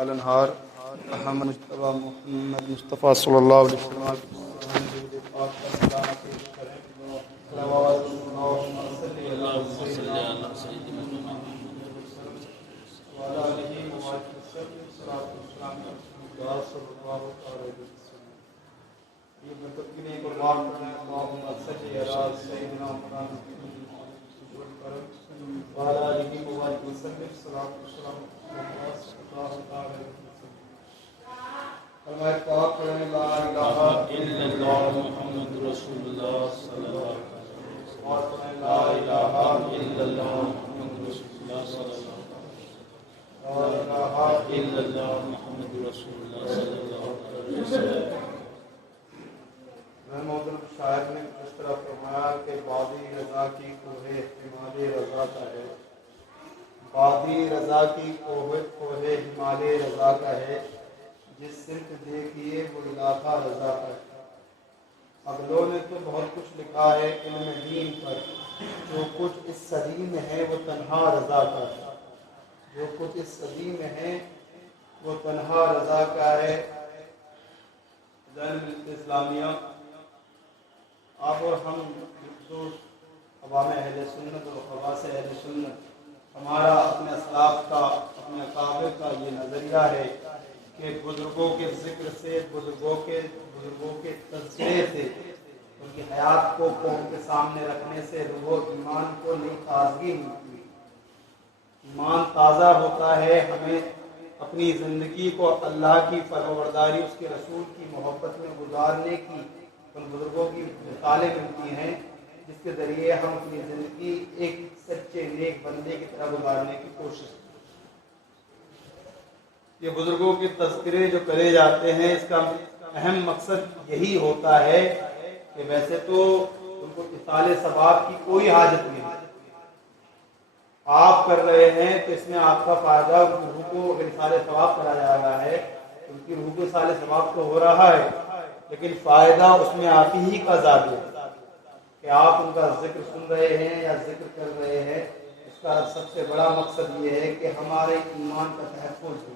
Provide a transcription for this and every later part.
الانہار احمد مجتبیٰ محمد مصطفیٰ صلی اللہ علیہ وسلم شاعر نے اس طرح فرمایا کہ بادی رضا کی کوہ ہمال رضا کا ہے، بادی رضا کی کوہ ہمال رضا کا ہے، جس سمت دیکھیے وہ علاقہ رضا کا ہے۔ اگلوں نے تو بہت کچھ لکھا ہے علم دین پر، جو کچھ اس صدی میں ہے وہ تنہا رضا کا ہے، جو کچھ اس صدی میں ہے وہ تنہا رضا کا ہے۔ اسلامیہ آپ اور ہم جو عوام اہل سنت اور خواص اہل سنت، ہمارا اپنے اسلاف کا، اپنے اکابر کا یہ نظریہ ہے کہ بزرگوں کے ذکر سے، بزرگوں کے تذکرے سے، ان کی حیات کو قوم کے سامنے رکھنے سے روح و ایمان کو نئی تازگی ملتی ہے، ایمان تازہ ہوتا ہے، ہمیں اپنی زندگی کو اللہ کی فرمانبرداری، اس کے رسول کی محبت میں گزارنے کی ان بزرگوں کی مثالیں ملتی ہیں، جس کے ذریعے ہم اپنی زندگی ایک سچے نیک بندے کی طرح گزارنے کی کوشش کرتے ہیں۔ یہ بزرگوں کے تذکرے جو کرے جاتے ہیں، اس کا اہم مقصد یہی ہوتا ہے کہ ویسے تو ان کو اصال ثواب کی کوئی حاجت نہیں، آپ کر رہے ہیں تو اس میں آپ کا فائدہ، ان کی روح کو اگر اصال ثواب کرا جا رہا ہے، ان کی روح کو اصال ثواب تو ہو رہا ہے، لیکن فائدہ اس میں آپ ہی کا ذاتی ہے کہ آپ ان کا ذکر سن رہے ہیں یا ذکر کر رہے ہیں۔ اس کا سب سے بڑا مقصد یہ ہے کہ ہمارے ایمان کا تحفظ ہو،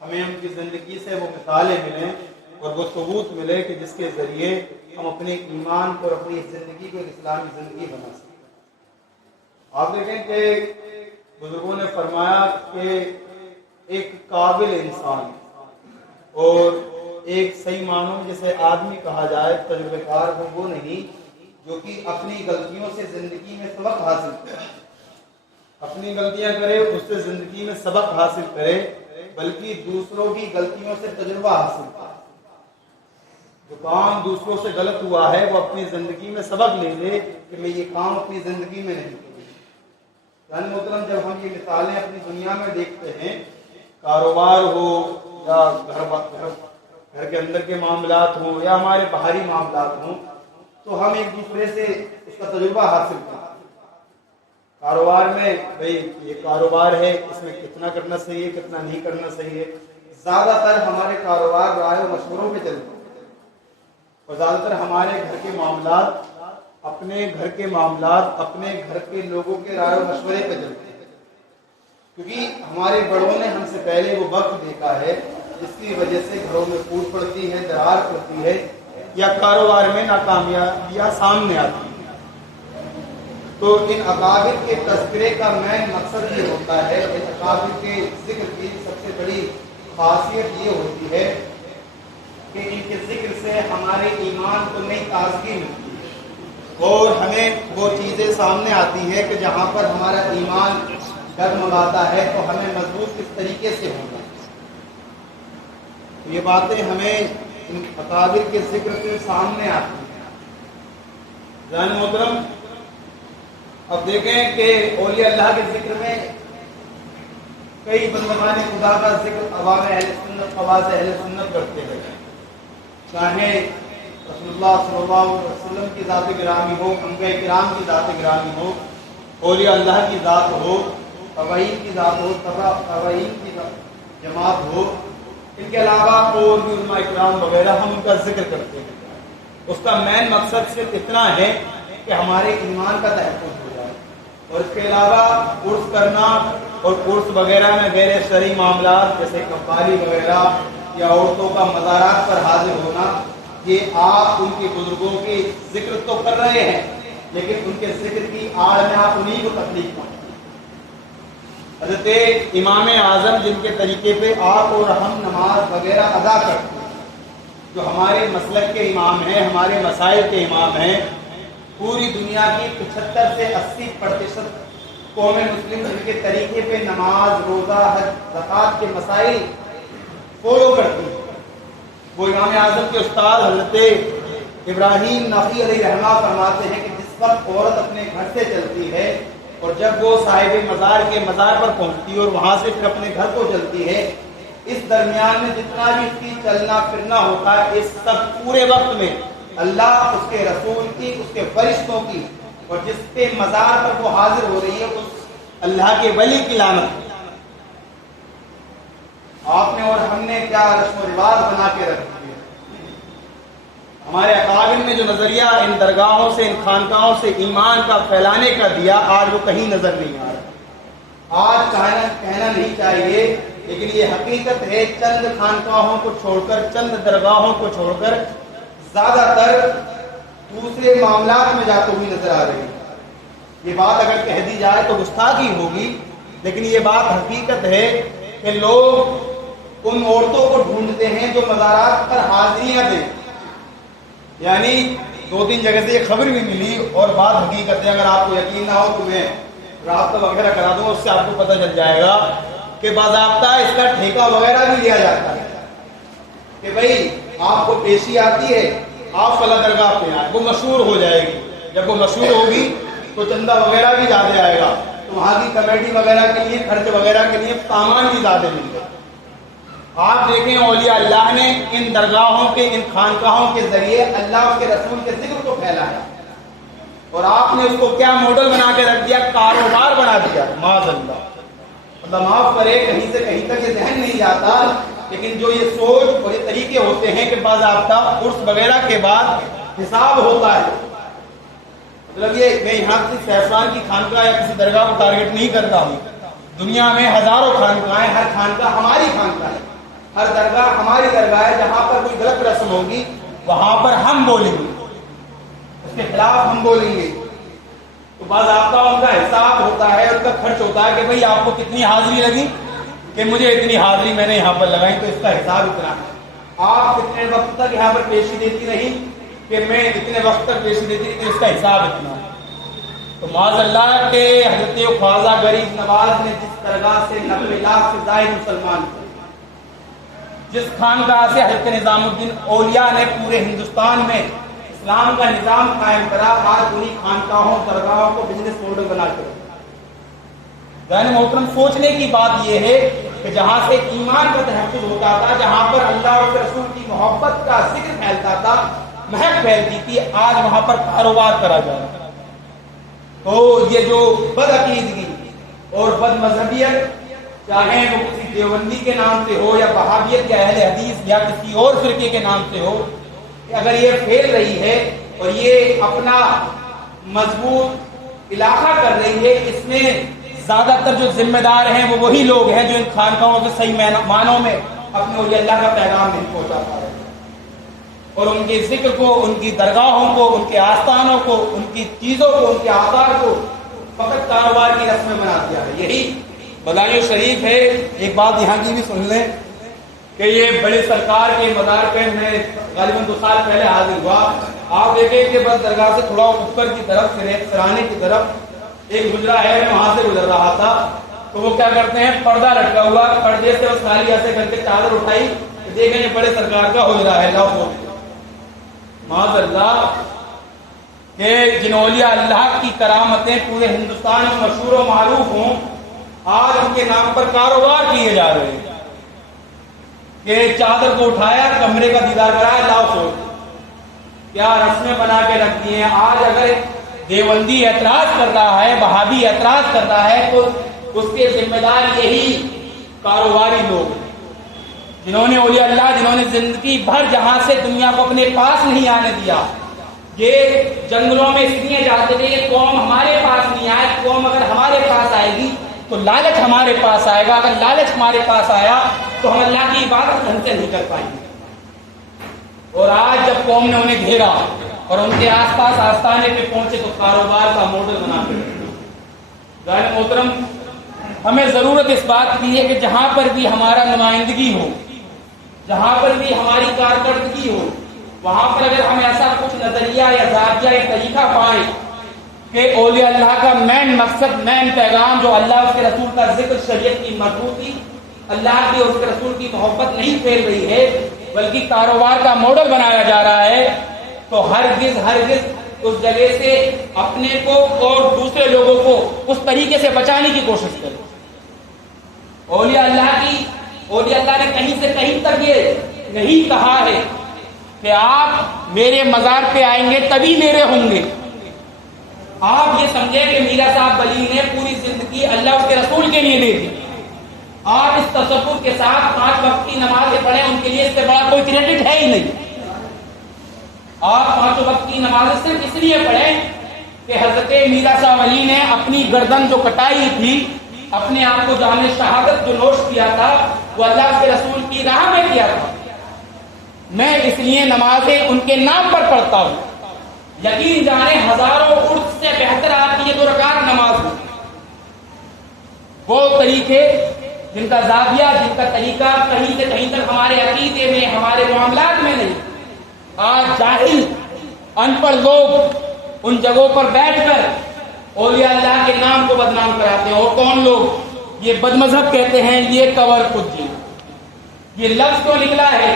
ہمیں ان کی زندگی سے وہ مثالیں ملیں اور وہ ثبوت ملے کہ جس کے ذریعے ہم اپنے ایمان کو اور اپنی زندگی کو ایک اسلامی زندگی بنا سکیں۔ آپ دیکھیں کہ بزرگوں نے فرمایا کہ ایک قابل انسان اور ایک صحیح معنوں میں جسے آدمی کہا جائے، تجربہ کار وہ نہیں جو کہ اپنی غلطیوں سے زندگی میں سبق حاصل کرے، اپنی غلطیاں کرے، اس سے زندگی میں سبق حاصل کرے، بلکہ دوسروں کی غلطیوں سے تجربہ حاصل کرے۔ جو کام دوسروں سے غلط ہوا ہے وہ اپنی زندگی میں سبق لے لے کہ میں یہ کام اپنی زندگی میں نہیں کروں۔ یعنی محترم، جب ہم یہ مثالیں اپنی دنیا میں دیکھتے ہیں، کاروبار ہو یا گھر کے اندر کے معاملات ہوں یا ہمارے باہری معاملات ہوں، تو ہم ایک دوسرے سے اس کا تجربہ حاصل کرتے ہیں۔ کاروبار میں بھئی یہ کاروبار ہے، اس میں کتنا کرنا صحیح ہے، کتنا نہیں کرنا صحیح ہے۔ زیادہ تر ہمارے کاروبار رائے و مشوروں پہ چلتے ہیں، اور زیادہ تر ہمارے گھر کے معاملات، اپنے گھر کے معاملات اپنے گھر کے لوگوں کے رائے و مشورے پہ چلتے ہیں، کیونکہ ہمارے بڑوں نے ہم سے پہلے وہ وقت دیکھا ہے جس کی وجہ سے گھروں میں پھوٹ پڑتی ہے، درار پڑتی ہے، یا کاروبار میں ناکامیاں سامنے آتی ہیں۔ تو ان اکابر کے تذکرے کا مین مقصد یہ ہوتا ہے، ان اکابر کے ذکر کی سب سے بڑی خاصیت یہ ہوتی ہے کہ ان کے ذکر سے ہمارے ایمان کو نئی تازگی ملتی ہے، اور ہمیں وہ چیزیں سامنے آتی ہے کہ جہاں پر ہمارا ایمان ڈگمگاتا ہے تو ہمیں مضبوط کس طریقے سے ہونا ہے۔ یہ باتیں ہمیں ان اکابر کے ذکر سے سامنے آتی ہیں۔ جان محترم، اب دیکھیں کہ اولیاء اللہ کے ذکر میں کئی بندگان خدا کا ذکر عوام اہل سنت، خواص اہل سنت کرتے ہیں، چاہے رسول اللہ صلی اللہ علیہ وسلم کی ذات گرامی ہو، انبیاء کرام کی ذات گرامی ہو، اولیاء اللہ کی ذات ہو، تابعین کی ذات ہو، تابعین کی جماعت ہو، ان کے علاوہ اور بھی علماء اکرام وغیرہ، ہم ان کا ذکر کرتے ہیں۔ اس کا مین مقصد صرف اتنا ہے کہ ہمارے ایمان کا تحفظ ہو جائے، اور اس کے علاوہ عرس کرنا اور عرس وغیرہ میں غیر شرعی معاملات جیسے قوالی وغیرہ یا عورتوں کا مزارات پر حاضر ہونا، یہ آپ ان کے بزرگوں کے ذکر تو کر رہے ہیں لیکن ان کے ذکر کی آڑ میں آپ انہیں کو تکلیف پہنچاتے ہیں۔ حضرت امام اعظم جن کے طریقے پہ آپ اور ہم نماز وغیرہ ادا کرتے ہیں، جو ہمارے مسلک کے امام ہیں، ہمارے مسائل کے امام ہیں، پوری دنیا کی 75 سے 80% قوم مسلم جن کے طریقے پہ نماز، روزہ، حج، زکوٰۃ کے مسائل فالو کرتی ہیں، وہ امام اعظم کے استاد حضرت ابراہیم نخعی علیہ رحمہ فرماتے ہیں کہ جس وقت عورت اپنے گھر سے چلتی ہے اور جب وہ صاحب مزار کے مزار پر پہنچتی ہے اور وہاں سے پھر اپنے گھر کو چلتی ہے، اس درمیان میں جتنا بھی اس کی چلنا پھرنا ہوتا ہے، اس سب پورے وقت میں اللہ، اس کے رسول کی، اس کے فرشتوں کی اور جس کے مزار پر وہ حاضر ہو رہی ہے اس اللہ کے ولی کی لعنت۔ آپ نے اور ہم نے کیا رسم و رواج بنا کے رکھ دیے۔ ہمارے اکابر نے جو نظریہ ان درگاہوں سے، ان خانقاہوں سے ایمان کا پھیلانے کا دیا، آج وہ کہیں نظر نہیں آ رہا۔ آج کہنا نہیں چاہیے لیکن یہ حقیقت ہے، چند خانقاہوں کو چھوڑ کر، چند درگاہوں کو چھوڑ کر زیادہ تر دوسرے معاملات میں جاتے ہوئی نظر آ رہی ہے۔ یہ بات اگر کہہ دی جائے تو گستاخی ہوگی، لیکن یہ بات حقیقت ہے کہ لوگ ان عورتوں کو ڈھونڈتے ہیں جو مزارات پر حاضریاں دیں۔ یعنی 2-3 جگہ سے یہ خبر بھی ملی اور بات حقیقت ہے، اگر آپ کو یقین نہ ہو تو میں رابطہ وغیرہ کرا دوں، اس سے آپ کو پتہ چل جائے گا کہ باضابطہ اس کا ٹھیکہ وغیرہ بھی لیا جاتا ہے کہ بھائی آپ کو پیشی آتی ہے، آپ فلاں درگاہ پہ آئے، وہ مشہور ہو جائے گی، جب وہ مشہور ہوگی تو چندہ وغیرہ بھی زیادہ آئے گا، تو وہاں کی کمیٹی وغیرہ کے لیے، خرچ وغیرہ کے لیے سامان بھی زیادہ مل گا۔ آپ دیکھیں اولیاء اللہ نے ان درگاہوں کے، ان خانقاہوں کے ذریعے اللہ کے رسول کے ذکر کو پھیلایا اور آپ نے اس کو کیا ماڈل بنا کے رکھ دیا، کاروبار بنا دیا۔ معاذ اللہ، اللہ معاف کرے، کہیں سے کہیں تک یہ ذہن نہیں جاتا، لیکن جو یہ سوچ اور یہ طریقے ہوتے ہیں کہ باضابطہ عرس وغیرہ کے بعد حساب ہوتا ہے۔ مطلب یہ میں یہاں کسی سیفران کی خانقاہ یا کسی درگاہ کو ٹارگٹ نہیں کرتا ہوں، دنیا میں ہزاروں خانقاہیں، ہر خانقاہ ہماری خانقاہ ہے، ہر درگاہ ہماری درگاہ ہے، جہاں پر کوئی غلط رسم ہوگی وہاں پر ہم بولیں گے، اس کے خلاف ہم بولیں گے۔ تو باضابطہ ان کا حساب ہوتا ہے، ان کا خرچ ہوتا ہے کہ بھئی آپ کو کتنی حاضری لگی، کہ مجھے اتنی حاضری میں نے یہاں پر لگائی تو اس کا حساب اتنا ہے۔ آپ کتنے وقت تک یہاں پر پیشی دیتی رہی کہ میں اتنے وقت تک پیشی دیتی رہی تو اس کا حساب اتنا ہے۔ تو معاذ اللہ کے حضرت خواجہ غریب نواز نے جس درگاہ سے 90 لاکھ سے زائد مسلمان تھے، جس خانقاہ سے حضرت نظام الدین اولیاء نے پورے ہندوستان میں اسلام کا نظام قائم کرا، آج انہی خانقاہوں، درگاہوں کو بزنس ماڈل بنا کر غیر محترم سوچنے کی بات یہ ہے کہ جہاں سے ایمان کا تحفظ ہوتا تھا، جہاں پر اللہ اور رسول کی محبت کا ذکر پھیلتا تھا، مہک پھیلتی تھی، آج وہاں پر کاروبار کرا جا رہا ہے۔ تو یہ جو بد عقیدگی اور بد مذہبیت، چاہے وہ کسی دیوبندی کے نام سے ہو یا وہابیت یا اہل حدیث یا کسی اور فرقے کے نام سے ہو، کہ اگر یہ پھیل رہی ہے اور یہ اپنا مضبوط علاقہ کر رہی ہے، اس میں زیادہ تر جو ذمہ دار ہیں وہ وہی لوگ ہیں جو ان خانقاہوں کے صحیح معنوں میں اپنے اولیاء اللہ کا پیغام نہیں پہنچا پا رہے اور ان کے ذکر کو، ان کی درگاہوں کو، ان کے آستانوں کو، ان کی چیزوں کو، ان کے آثار کو فقط کاروبار کی رسم میں بنا دیا ہے۔ یہی بدایوں شریف ہے۔ ایک بات یہاں کی بھی سن لیں کہ یہ بڑے سرکار کے مزار پہ میں غالباً 2 سال پہلے حاضر ہوا، آپ دیکھیں کہ بس درگاہ سے تھوڑا اوپر کی طرف، سرانے کی طرف ایک گجرا ہے، وہاں سے گزر رہا تھا، تو وہ کیا کرتے ہیں، پردہ لٹکا ہوا، پردے سے اس خالی ایسے کر کے چادر اٹھائی، دیکھیں یہ بڑے سرکار کا حجرا ہے، لاؤ معاذ اللہ، کہ جن اولیاء اللہ کی کرامتیں پورے ہندوستان میں مشہور و معروف ہوں، آج ان کے نام پر کاروبار کیے جا رہے ہیں کہ چادر کو اٹھایا، کمرے کا دیدار کرایا، لاؤ سو، کیا رسمیں بنا کے رکھ دی ہیں۔ آج اگر دیوبندی اعتراض کر رہا ہے، وہابی اعتراض کر رہا ہے، تو اس کے ذمہ دار یہی کاروباری لوگ ہیں جنہوں نے اولیاء اللہ، جنہوں نے زندگی بھر جہاں سے دنیا کو اپنے پاس نہیں آنے دیا، یہ جنگلوں میں اس لیے جاتے تھے یہ قوم ہمارے پاس نہیں آئے، قوم اگر ہمارے پاس آئے گی تو لالچ ہمارے پاس آئے گا، اگر لالچ ہمارے پاس آیا تو ہم اللہ کی عبادت ڈھنگ سے نہیں کر پائیں گے۔ اور آج جب قوم نے انہیں گھیرا اور ان کے آس پاس آستانے پہ پہنچے تو کاروبار کا ماڈل بنا کے غیر محترم ہمیں ضرورت اس بات کی ہے کہ جہاں پر بھی ہمارا نمائندگی ہو، جہاں پر بھی ہماری کارکردگی ہو، وہاں پر اگر ہم ایسا کچھ نظریہ یا زاویہ یا طریقہ پائیں کہ اولیاء اللہ کا مین مقصد، مین پیغام جو اللہ اس کے رسول کا ذکر، شریعت کی مضبوطی، اللہ کی اور اس کے رسول کی محبت نہیں پھیل رہی ہے بلکہ کاروبار کا ماڈل بنایا جا رہا ہے، تو ہرگز اس جگہ سے اپنے کو اور دوسرے لوگوں کو اس طریقے سے بچانے کی کوشش کریں۔ اولیاء اللہ نے کہیں سے کہیں تک یہ نہیں کہا ہے کہ آپ میرے مزار پہ آئیں گے تبھی میرے ہوں گے۔ آپ یہ سمجھیں کہ میرا صاحب ولی نے پوری زندگی اللہ اس کے رسول کے لیے دے دی، آپ اس تصور کے ساتھ 5 وقت کی نمازیں پڑھیں، ان کے لیے اس سے بڑا کوئی کریڈٹ ہے ہی نہیں۔ آپ 5 وقت کی نمازیں صرف اس لیے پڑھیں کہ حضرت میرا صاحب ولی نے اپنی گردن جو کٹائی تھی، اپنے آپ کو جان شہادت جو نوش کیا تھا، وہ اللہ کے رسول کی راہ میں کیا تھا، میں اس لیے نمازیں ان کے نام پر پڑھتا ہوں۔ یقین جانے ہزاروں عرض سے بہتر آپ کی یہ 2 رکعت نماز ہو۔ وہ طریقے جن کا زاویہ، جن کا طریقہ کہیں سے کہیں تک ہمارے عقیدے میں، ہمارے معاملات میں نہیں، آج جاہل ان پڑھ لوگ ان جگہوں پر بیٹھ کر اولیاء اللہ کے نام کو بدنام کراتے ہیں۔ اور کون لوگ؟ یہ بد مذہب کہتے ہیں، یہ کور کجی۔ یہ لفظ تو نکلا ہے،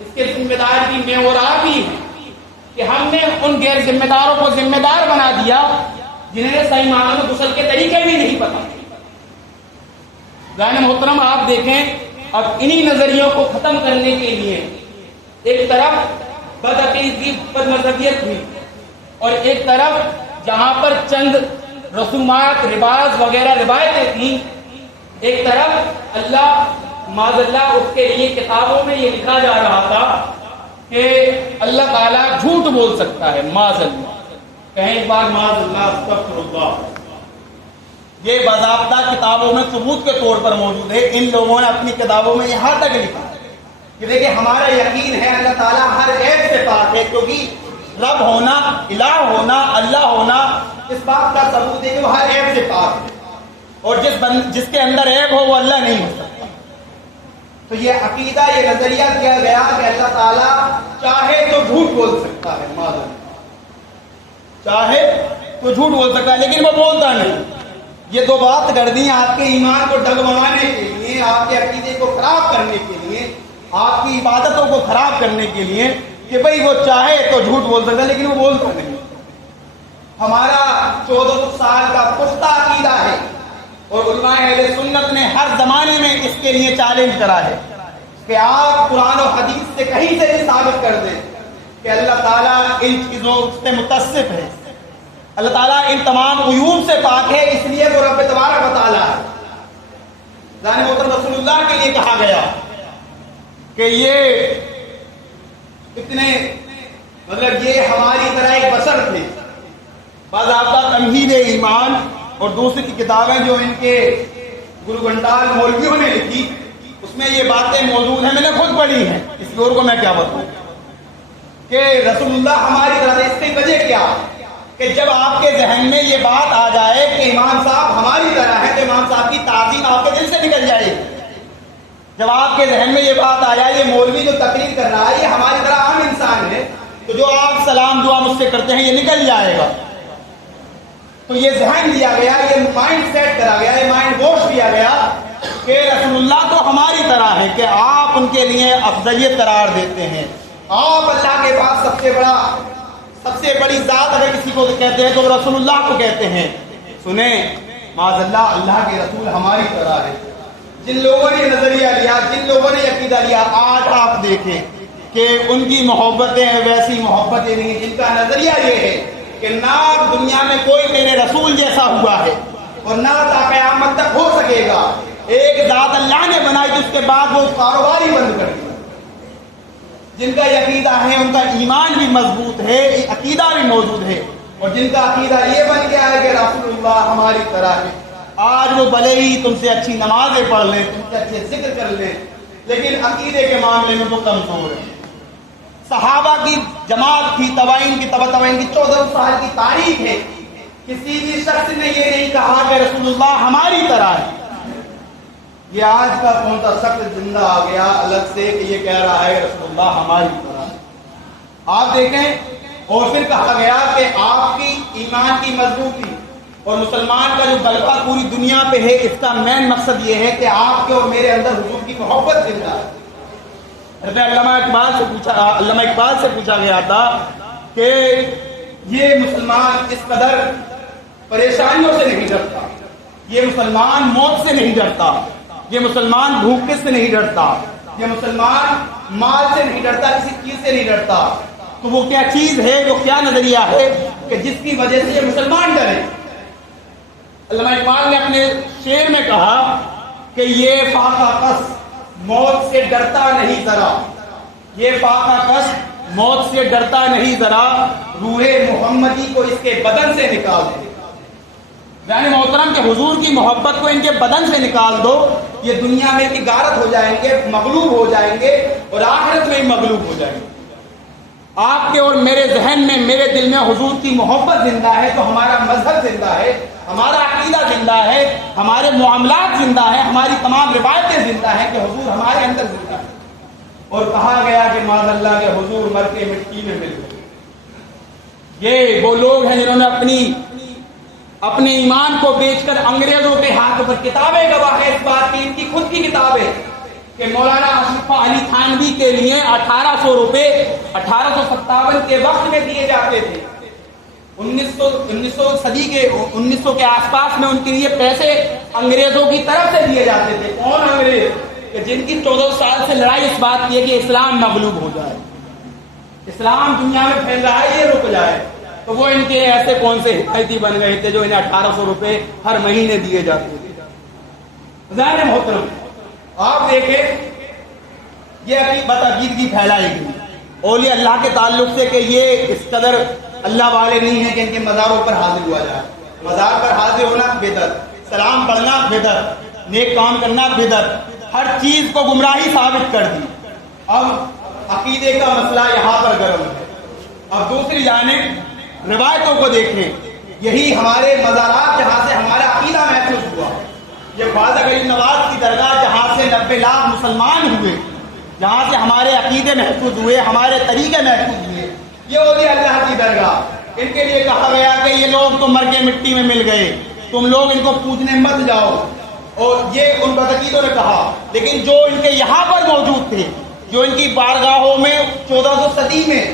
اس کے ذمہ دار بھی میں اور آپ ہی ہیں کہ ہم نے ان غیر ذمہ داروں کو ذمہ دار بنا دیا جنہیں صحیح معنوں میں غسل کے طریقے بھی نہیں پتا۔ غیر محترم آپ دیکھیں، اب انہی نظریوں کو ختم کرنے کے لیے ایک طرف بدعقیدگی، بد مذہبیت ہوئی، اور ایک طرف جہاں پر چند رسومات، رواج وغیرہ روایتیں تھیں، ایک طرف اللہ معاذ اللہ اس کے لیے کتابوں میں یہ لکھا جا رہا تھا کہ اللہ تعالیٰ جھوٹ بول سکتا ہے، معاذ اللہ، کہیں ایک بار معاذ اللہ، استغفر اللہ۔ یہ باضابطہ کتابوں میں ثبوت کے طور پر موجود ہے۔ ان لوگوں نے اپنی کتابوں میں یہاں تک لکھا کہ دیکھیں ہمارا یقین ہے اللہ تعالیٰ ہر عیب سے پاک ہے، کیونکہ رب ہونا، الہ ہونا، اللہ ہونا اس بات کا ثبوت ہے کہ وہ ہر عیب سے پاک ہے، اور جس کے اندر عیب ہو وہ اللہ نہیں ہو سکتا۔ تو یہ عقیدہ، یہ نظریہ کیا گیا کہ اللہ تعالیٰ چاہے تو جھوٹ بول سکتا ہے، معذرت چاہے تو جھوٹ بول سکتا ہے لیکن وہ بولتا نہیں۔ یہ 2 بات کر دی آپ کے ایمان کو ڈگمگانے کے لیے، آپ کے عقیدے کو خراب کرنے کے لیے، آپ کی عبادتوں کو خراب کرنے کے لیے کہ بھئی وہ چاہے تو جھوٹ بول سکتا ہے لیکن وہ بولتا نہیں۔ ہمارا 1400 سال کا پختہ عقیدہ ہے، اور علماء اہل سنت نے ہر زمانے میں اس کے لیے چیلنج کرا ہے کہ آپ قرآن و حدیث سے کہیں سے بھی ثابت کر دیں کہ اللہ تعالیٰ ان چیزوں سے متصف ہے، اللہ تعالیٰ ان تمام عیوب سے پاک ہے، اس لیے وہ رب تبارک و تعالیٰ ہے۔ جان محترم رسول اللہ کے لیے کہا گیا کہ یہ اتنے یہ ہماری طرح ایک بشر تھے۔ باضابطہ تمہید ایمان اور دوسری کی کتابیں جو ان کے گرو گھنٹال مولویوں نے لکھی، اس میں یہ باتیں موجود ہیں، میں نے خود پڑھی ہیں، کسی اور کو میں کیا بتاؤں کہ رسول اللہ ہماری طرح سے۔ اس کی وجہ کیا کہ جب آپ کے ذہن میں یہ بات آ جائے کہ امام صاحب ہماری طرح ہے تو امام صاحب کی تعظیم آپ کے دل سے نکل جائے گی۔ جب آپ کے ذہن میں یہ بات آ جائے یہ مولوی جو تقریر کر رہا ہے یہ ہماری طرح عام انسان ہے، تو جو آپ سلام دعا مجھ سے کرتے ہیں یہ نکل جائے گا۔ تو یہ ذہن دیا گیا، یہ مائنڈ سیٹ کرا گیا، یہ مائنڈ واش دیا گیا کہ رسول اللہ تو ہماری طرح ہے، کہ آپ ان کے لیے افضلیت قرار دیتے ہیں۔ آپ اللہ کے پاس سب سے بڑی ذات اگر کسی کو کہتے ہیں تو رسول اللہ کو کہتے ہیں۔ سنیں معاذ اللہ، اللہ کے رسول ہماری طرح ہے۔ جن لوگوں نے نظریہ لیا، جن لوگوں نے عقیدہ لیا، آج آپ دیکھیں کہ ان کی محبتیں ویسی محبتیں نہیں، جن کا نظریہ یہ ہے کہ نہ دنیا میں کوئی میرے رسول جیسا ہوا ہے اور نہ تا قیامت تک ہو سکے گا۔ ایک ذات اللہ نے بنائی تو اس کے بعد وہ کاروبار ہی بند کر دیا۔ جن کا یہ عقیدہ ہے ان کا ایمان بھی مضبوط ہے، عقیدہ بھی موجود ہے، اور جن کا عقیدہ یہ بن گیا ہے کہ رسول اللہ ہماری طرح ہے، آج وہ بھلے ہی تم سے اچھی نمازیں پڑھ لیں، تم سے اچھے ذکر کر لیں، لیکن عقیدے کے معاملے میں وہ کمزور ہے۔ صحابہ کی جماعت تھی، تابعین کی، تبع تابعین کی 14 سال کی تاریخ ہے، کسی بھی شخص نے یہ نہیں کہا کہ رسول اللہ ہماری طرح ہے۔ یہ آج کا کون سا شخص زندہ آ گیا الگ سے کہ یہ کہہ رہا ہے رسول اللہ ہماری طرح ہے؟ آپ دیکھیں، اور پھر کہا گیا کہ آپ کی ایمان کی مضبوطی اور مسلمان کا جو غلبہ پوری دنیا پہ ہے، اس کا مین مقصد یہ ہے کہ آپ کے اور میرے اندر حضور کی محبت زندہ ہے۔ علامہ اقبال سے پوچھا گیا تھا کہ یہ مسلمان اس قدر پریشانیوں سے نہیں ڈرتا، یہ مسلمان موت سے نہیں ڈرتا، یہ مسلمان بھوکے سے نہیں ڈرتا، یہ مسلمان مال سے نہیں ڈرتا، کسی چیز سے نہیں ڈرتا، تو وہ کیا چیز ہے، وہ کیا نظریہ ہے کہ جس کی وجہ سے یہ مسلمان ڈرے؟ علامہ اقبال نے اپنے شعر میں کہا کہ یہ فاقہ کس موت سے ڈرتا نہیں ذرا، یہ فاقہ کس موت سے ڈرتا نہیں ذرا، روح محمدی کو اس کے بدن سے نکال دے۔ یعنی محترم کہ حضور کی محبت کو ان کے بدن سے نکال دو، یہ دنیا میں بھی غارت ہو جائیں گے، مغلوب ہو جائیں گے، اور آخرت میں بھی مغلوب ہو جائیں گے۔ آپ کے اور میرے ذہن میں، میرے دل میں حضور کی محبت زندہ ہے تو ہمارا مذہب زندہ ہے، ہمارا عقیدہ زندہ ہے، ہمارے معاملات زندہ ہے، ہماری تمام روایتیں زندہ ہیں کہ حضور ہمارے اندر زندہ ہے۔ اور کہا گیا کہ معاذ اللہ کے حضور مر کے مٹی میں مل گئے۔ یہ وہ لوگ ہیں جنہوں نے اپنے ایمان کو بیچ کر انگریزوں کے ہاتھ پر کتابیں گواہ ہے اس بات کی، ان کی خود کی کتابیں، کہ مولانا اشرف علی تھانوی کے لیے 1800 روپے 1857 کے وقت میں دیے جاتے تھے۔ 1900 صدی کے 1900 کے آس پاس میں ان کے لیے پیسے انگریزوں کی طرف سے دیے جاتے تھے۔ کون انگریز؟ کہ جن کی 14 سال سے لڑائی اس بات کی ہے کہ اسلام مغلوب ہو جائے، اسلام دنیا میں پھیل رہا ہے، یہ رک جائے، تو وہ ان کے ایسے کون سے حمایتی بن گئے تھے جو انہیں 1800 روپے ہر مہینے دیے جاتے تھے۔ ظاہر محترم آپ دیکھیں یہ عقیدگی پھیلائی گئی اولیاء اللہ کے تعلق سے کہ یہ اس قدر اللہ والے نہیں ہیں کہ ان کے مزاروں پر حاضر ہوا جائے۔ مزار پر حاضر ہونا بدعت، سلام پڑھنا بدعت، نیک کام کرنا بدعت، ہر چیز کو گمراہی ثابت کر دی۔ اب عقیدے کا مسئلہ یہاں پر گرم ہے۔ اب دوسری جانب روایتوں کو دیکھیں، یہی ہمارے مزارات جہاں سے ہمارا عقیدہ محفوظ ہوا، یہ خواجہ غریب نواز کی درگاہ جہاں سے 90 لاکھ مسلمان ہوئے، جہاں سے ہمارے عقیدے محفوظ ہوئے، ہمارے طریقے محفوظ ہوئے، یہ اولیاء اللہ کی درگاہ، ان کے لیے کہا گیا کہ یہ لوگ تو مر کے مٹی میں مل گئے، تم لوگ ان کو پوجنے مت جاؤ، اور یہ ان بدعقیدوں نے کہا۔ لیکن جو ان کے یہاں پر موجود تھے، جو ان کی بارگاہوں میں 1400 صدی میں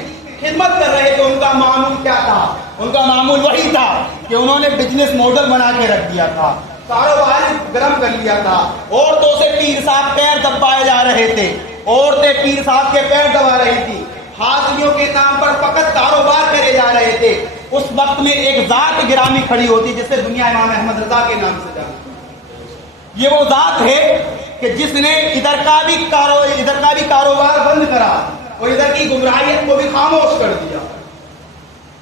خدمت کر رہے تھے، ان کا معمول کیا تھا؟ ان کا معمول وہی تھا کہ انہوں نے بزنس ماڈل بنا کے رکھ دیا تھا، کاروبار گرم کر لیا تھا، عورتوں سے پیر صاحب پیر دبائے جا رہے تھے، عورتیں پیر صاحب کے پیر دبا رہی تھی، حاضریوں کے نام پر فقط کاروبار کرے جا رہے تھے۔ اس وقت میں ایک ذات گرامی کھڑی ہوتی جسے دنیا امام احمد رضا کے نام سے جانتی۔ یہ وہ ذات ہے کہ جس نے ادھر کا بھی کاروبار بند کرا اور ادھر کی گمراہیت کو بھی خاموش کر دیا۔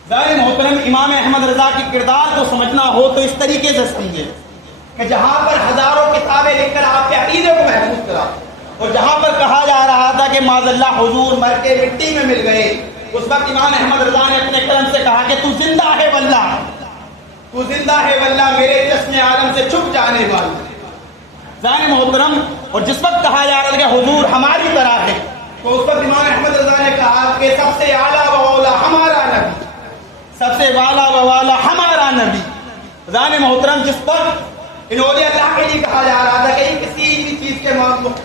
ظاہر محترم امام احمد رضا کی کردار کو سمجھنا ہو تو اس طریقے سے سمجھے کہ جہاں پر ہزاروں کتابیں لکھ کر آپ کے عقیدے کو محفوظ کرا، اور جہاں پر کہا جا رہا تھا کہ معاذ اللہ حضور مر کے مٹی میں مل گئے، اس وقت امام احمد رضا نے اپنے قلم سے کہا کہ تو زندہ ہے واللہ، تو زندہ ہے واللہ، میرے چشم عالم سے چھپ جانے والا۔ ظاہر محترم، اور جس وقت کہا جا رہا ہے کہ حضور ہماری طرح ہے، تو اس وقت امام احمد رضا نے کہا کہ سب سے اعلیٰ و اولا ہمارا نبی، سب سے والا و والا ہمارا نبی۔ ظاہر محترم، جس وقت ان اولیاء اللہ کے لیے کہا جا رہا تھا کہ یہ کسی بھی چیز کے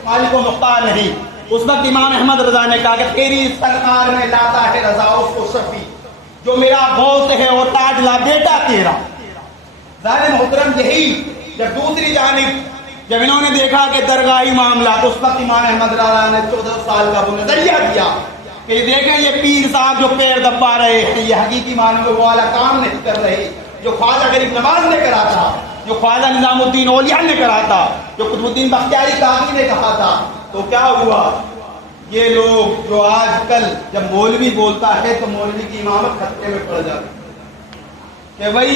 مالک و مختار نہیں، اس وقت امام احمد رضا نے کہا کہ تیری سرکار میں لاتا ہے رضا اس کو شفیع، جو میرا غوث ہے اور تاج لا بیٹا تیرا۔ ظاہر محترم، یہی جب دوسری جانب جب انہوں نے دیکھا کہ درگاہی معاملات، اس وقت امام احمد رضا نے 14 سال کا وہ نظریہ دیا کہ یہ دیکھیں یہ پیر صاحب جو پیر دبا رہے ہیں، یہ حقیقی معنی میں وہ والا کام نہیں کر رہے جو خواجہ غریب نواز نے کرا تھا، جو خواجہ نظام الدین اولیاء نے کرا تھا، جو قطب الدین بختیاری کاکی نے کہا تھا۔ تو کیا ہوا؟ یہ لوگ جو آج کل جب مولوی بولتا ہے تو مولوی کی امامت خطرے میں پڑ جاتی کہ بھائی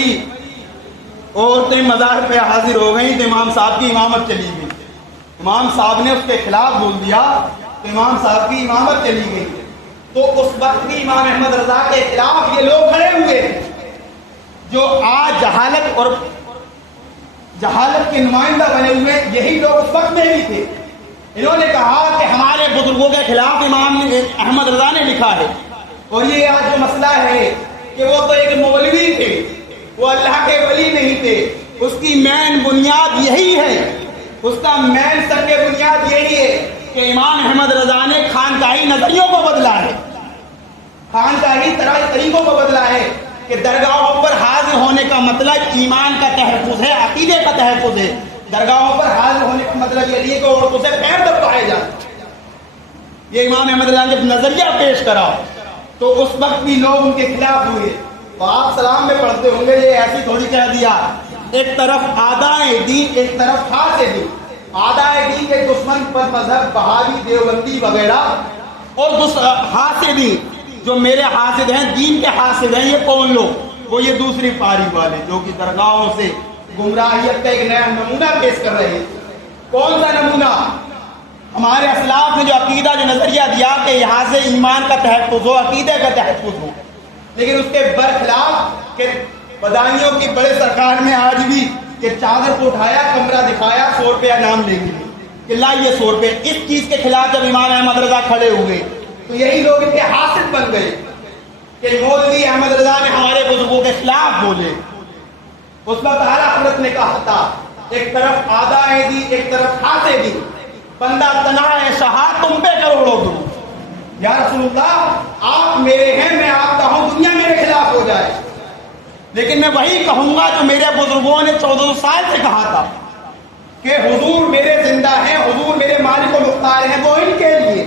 عورتیں مزار پہ حاضر ہو گئیں تو امام صاحب کی امامت چلی گئی، امام صاحب نے اس کے خلاف بول دیا تو امام صاحب کی امامت چلی گئی۔ تو اس وقت بھی امام احمد رضا کے خلاف یہ لوگ کھڑے ہوئے ہیں جو آج جہالت کے نمائندہ بنے ہوئے، یہی لوگ اس وقت میں بھی تھے۔ انہوں نے کہا کہ ہمارے بزرگوں کے خلاف امام احمد رضا نے لکھا ہے، اور یہ آج جو مسئلہ ہے کہ وہ تو ایک مولوی تھے، وہ اللہ کے ولی نہیں تھے، اس کی مین بنیاد یہی ہے، اس کا مین سر کے بنیاد یہی ہے کہ امام احمد رضا نے خانقاہی نظریوں کو بدلا ہے، خانقاہی طریقوں کو بدلا ہے کہ درگاہوں پر حاضر ہونے کا مطلب ایمان کا تحفظ ہے، عقیدے کا تحفظ ہے۔ درگاہوں پر حاضر ہونے کا مطلب یہ نہیں کہ عورتوں سے پیر دبائے جائیں۔ یہ امام احمد رضا نے جب نظریہ پیش کرا تو اس وقت بھی لوگ ان کے خلاف ہوئے۔ تو آپ سلام میں پڑھتے ہوں گے، یہ ایسی تھوڑی کہہ دیا، ایک طرف آدائے دین، ایک طرف خاص دین۔ آدائے دین کے دشمن پر مذہب بہاوی دیوبندی وغیرہ، اور حاسد دین جو میرے حاسد ہیں، دین کے حاسد ہیں، یہ کون لوگ؟ وہ یہ دوسری پاری والے جو کہ درگاہوں سے گمراہیت کا ایک نیا نمونہ پیش کر رہے ہیں۔ کون سا نمونہ؟ ہمارے اسلاف نے جو عقیدہ، جو نظریہ دیا کہ یہاں سے ایمان کا تحفظ ہو، عقیدے کا تحفظ ہو، لیکن اس کے برخلاف کہ بدانیوں کی بڑے سرکار میں آج بھی کہ چادر کو اٹھایا، کمرہ دکھایا، 100 روپیہ انعام لیں گے کہ لائیے 100 روپے۔ اس چیز کے خلاف جب امام احمد رضا کھڑے ہوئے تو یہی لوگ ان کے حاصل بن گئے کہ مولوی احمد رضا نے ہمارے بزرگوں کے خلاف بولے۔ اس وقت اعلیٰ حضرت نے کہا تھا، ایک طرف آدائے دی، ایک طرف خاصے دی، بندہ تنہا شہا تم پہ کروڑوں دو۔ یا رسول اللہ، آپ میرے ہیں، میں آپ کا ہوں، دنیا میرے خلاف ہو جائے، لیکن میں وہی کہوں گا جو میرے بزرگوں نے 1400 سال سے کہا تھا کہ حضور میرے زندہ ہیں، حضور میرے مالک و مختار ہیں، وہ ان کے لیے۔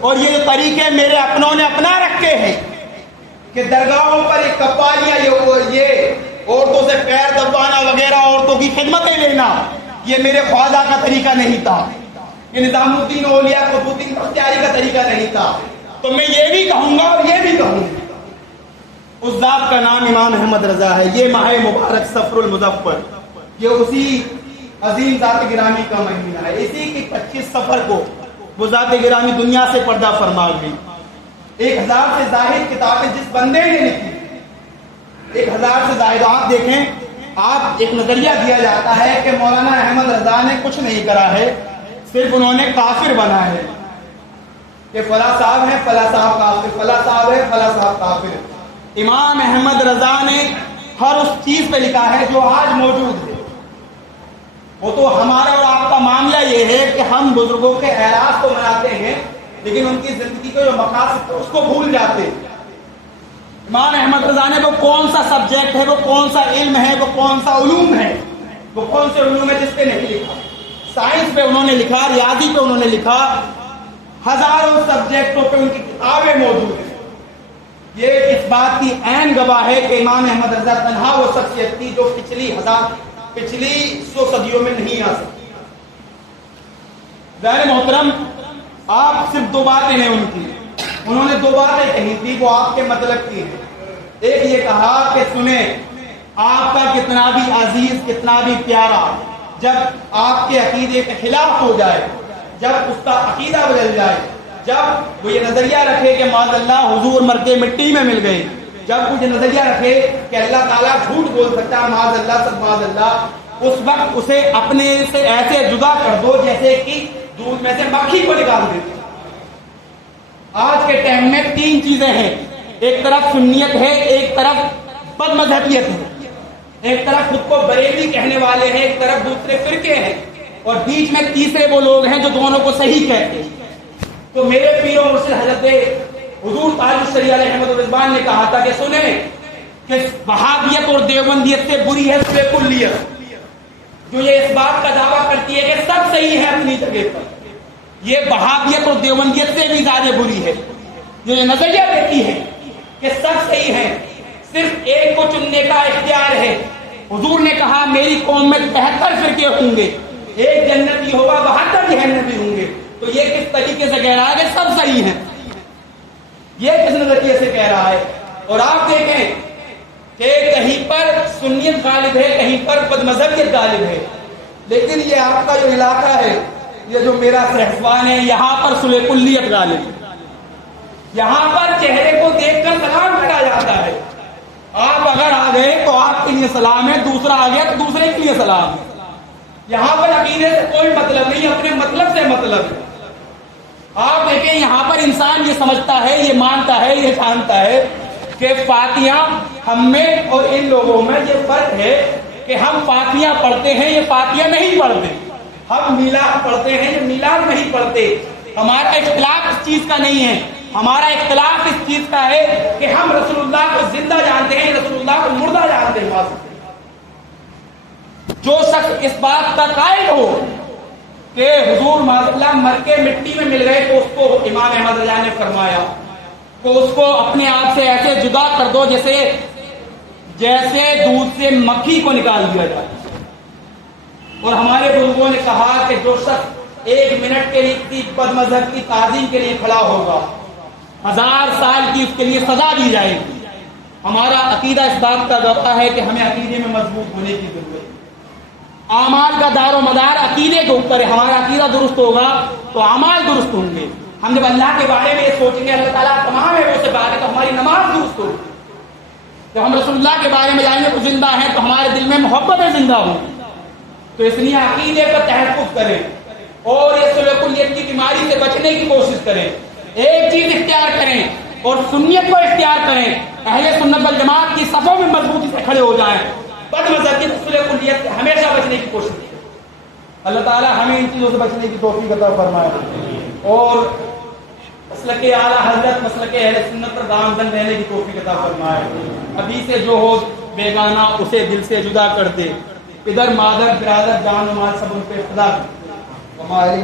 اور یہ جو طریقے میرے اپنوں نے اپنا رکھے ہیں کہ درگاہوں پر ایک کپالیاں، یہ عورتوں سے پیر دبانا وغیرہ، عورتوں کی خدمتیں لینا، یہ میرے خواجہ کا طریقہ نہیں تھا، یہ نظام الدین اولیاء قطب الدین بختیاری کا طریقہ نہیں تھا۔ تو میں یہ بھی کہوں گا اور یہ بھی کہوں گا، اس ذات کا نام امام احمد رضا ہے۔ یہ ماہ مبارک صفر المظفر، یہ اسی عظیم ذات گرامی کا مہینہ ہے۔ اسی کی 25 صفر کو وہ ذات گرامی دنیا سے پردہ فرما گئی۔ 1000 سے زائد کتابیں جس بندے نے لکھی، 1000 سے زائد، آپ دیکھیں، آپ ایک نظریہ دیا جاتا ہے کہ مولانا احمد رضا نے کچھ نہیں کرا ہے، صرف انہوں نے کافر بنا ہے کہ فلاں صاحب ہے، فلاں صاحب کافر، فلاں صاحب ہے، فلاں صاحب کافر۔ امام احمد رضا نے ہر اس چیز پہ لکھا ہے جو آج موجود ہے۔ وہ تو ہمارا اور آپ کا معاملہ یہ ہے کہ ہم بزرگوں کے اعراض کو مناتے ہیں، لیکن ان کی زندگی کو جو مقاصد اس کو بھول جاتے ہیں۔ امام احمد رضا نے وہ کون سا سبجیکٹ ہے، وہ کون سا علم ہے، وہ کون سا علوم ہے، وہ کون سے علوم ہے جس پہ نہیں لکھا؟ سائنس پہ انہوں نے لکھا، ریاضی پہ انہوں نے لکھا، ہزاروں سبجیکٹوں پہ ان کی کتابیں موجود ہیں۔ یہ اس بات کی عین گواہ ہے کہ امام احمد رضا تنہا وہ شخصیت تھی جو پچھلی 100 صدیوں میں نہیں آ سکتی۔ ظاہر محترم، آپ صرف 2 باتیں ہیں ان کی، انہوں نے 2 باتیں کہی تھی، وہ آپ کے مطلب کی ہیں۔ ایک یہ کہا کہ سنیں، آپ کا کتنا بھی عزیز، کتنا بھی پیارا، جب آپ کے عقیدے کے خلاف ہو جائے، جب اس کا عقیدہ بدل جائے، جب وہ یہ نظریہ رکھے کہ معاذ اللہ حضور مر کے مٹی میں مل گئے، جب وہ یہ نظریہ رکھے کہ اللہ تعالیٰ جھوٹ بول سکتا ہے، معاذ اللہ سب معاذ اللہ، اس وقت اسے اپنے سے ایسے جدا کر دو جیسے کہ دودھ میں سے مکھی کو نکال دیتے۔ آج کے ٹائم میں 3 چیزیں ہیں، ایک طرف سنیت ہے، ایک طرف بد مذہبیت ہے، ایک طرف خود کو بریلوی کہنے والے ہیں، ایک طرف دوسرے فرقے ہیں، اور بیچ میں تیسرے وہ لوگ ہیں جو دونوں کو صحیح کہتے ہیں۔ تو میرے پیر و مرشد حضرت حضور تاج الشریعہ علیہ رحمۃ الرضوان نے کہا تھا کہ سنیں کہ وہابیت اور دیوبندیت سے بری ہے سوے کلیت، جو یہ اس بات کا دعویٰ کرتی ہے کہ سب صحیح ہے اپنی جگہ پر، یہ وہابیت اور دیوبندیت سے بھی زیادہ بری ہے، جو یہ نظریہ دیتی ہے کہ سب صحیح ہے، صرف ایک کو چننے کا اختیار ہے۔ حضور نے کہا میری قوم میں 73 فرقے ہوں گے، ایک جنتی ہوگا 72 جہنمی ہوں گے، تو یہ کس طریقے سے کہہ رہا ہے کہ سب صحیح ہیں؟ یہ کس نظریے سے کہہ رہا ہے؟ اور آپ دیکھیں کہ کہیں پر سنیت غالب ہے، کہیں پر بد مذہبیت غالب ہے، لیکن یہ آپ کا جو علاقہ ہے، یہ جو میرا سہسوان ہے، یہاں پر صلح کلیت غالب ہے، یہاں پر چہرے کو دیکھ کر سلام کرا جاتا ہے۔ آپ اگر آ گئے تو آپ کے لیے سلام ہے، دوسرا آ گیا تو دوسرے کے لیے سلام ہے۔ یہاں پر عقیدے سے کوئی مطلب نہیں، اپنے مطلب سے مطلب ہے۔ آپ دیکھیں یہاں پر انسان یہ سمجھتا ہے، یہ مانتا ہے، یہ جانتا ہے کہ فاتحہ ہم میں اور ان لوگوں میں یہ فرق ہے کہ ہم فاتحہ پڑھتے ہیں، یہ فاتحہ نہیں پڑھتے، ہم میلاد پڑھتے ہیں، یہ میلاد نہیں پڑھتے۔ ہمارا اختلاف اس چیز کا نہیں ہے، ہمارا اختلاف اس چیز کا ہے کہ ہم رسول اللہ کو زندہ جانتے ہیں، رسول اللہ کو مردہ جانتے ہیں۔ جو شخص اس بات کا قائل ہو کہ حضور اللہ مر کے مٹی میں مل گئے، تو اس کو امام احمد رضا نے فرمایا کہ اس کو اپنے آپ سے ایسے جدا کر دو جیسے دودھ سے مکھی کو نکال دیا جائے۔ اور ہمارے بزرگوں نے کہا کہ جو شخص 1 منٹ کے لیے کسی بد مذہب کی تعظیم کے لیے کھڑا ہوگا، 1000 سال کی اس کے لیے سزا دی جائے گی۔ ہمارا عقیدہ اس بات کا گواہ ہے کہ ہمیں عقیدے میں مضبوط ہونے کی ضرورت ہے۔ اعمال کا دار و مدار عقیدے کے اوپر ہے۔ ہمارا عقیدہ درست ہوگا تو اعمال درست ہوں گے۔ ہم جب اللہ کے بارے میں یہ سوچیں گے اللہ تعالیٰ تمام ہے وہ سے بات ہے، تو ہماری نماز درست ہوگی۔ جب ہم رسول اللہ کے بارے میں جانیں گے وہ زندہ ہیں تو ہمارے دل میں محبتیں زندہ ہوں گی۔ تو اس لیے عقیدے پر تحفظ کریں اور یہ صلح کلیت کی بیماری سے بچنے کی کوشش کریں۔ ایک چیز اختیار کریں اور سنیت کو اختیار کریں، اہل سنت والجماعت کی صفوں میں مضبوطی سے کھڑے ہو جائیں، بد مذہب کی صلح کلیت سے ہمیشہ بچنے کی کوشش کریں۔ اللہ تعالیٰ ہمیں ان چیزوں سے بچنے کی توفیق عطا فرمائے اور مسلک اعلیٰ حضرت مسلک اہل سنت پر گامزن رہنے کی توفیق عطا فرمائے۔ ابھی سے جو ہو بیگانہ اسے دل سے جدا کر دے، ادھر مادر برادر جان و مال سب ان پہ خدا۔ ہماری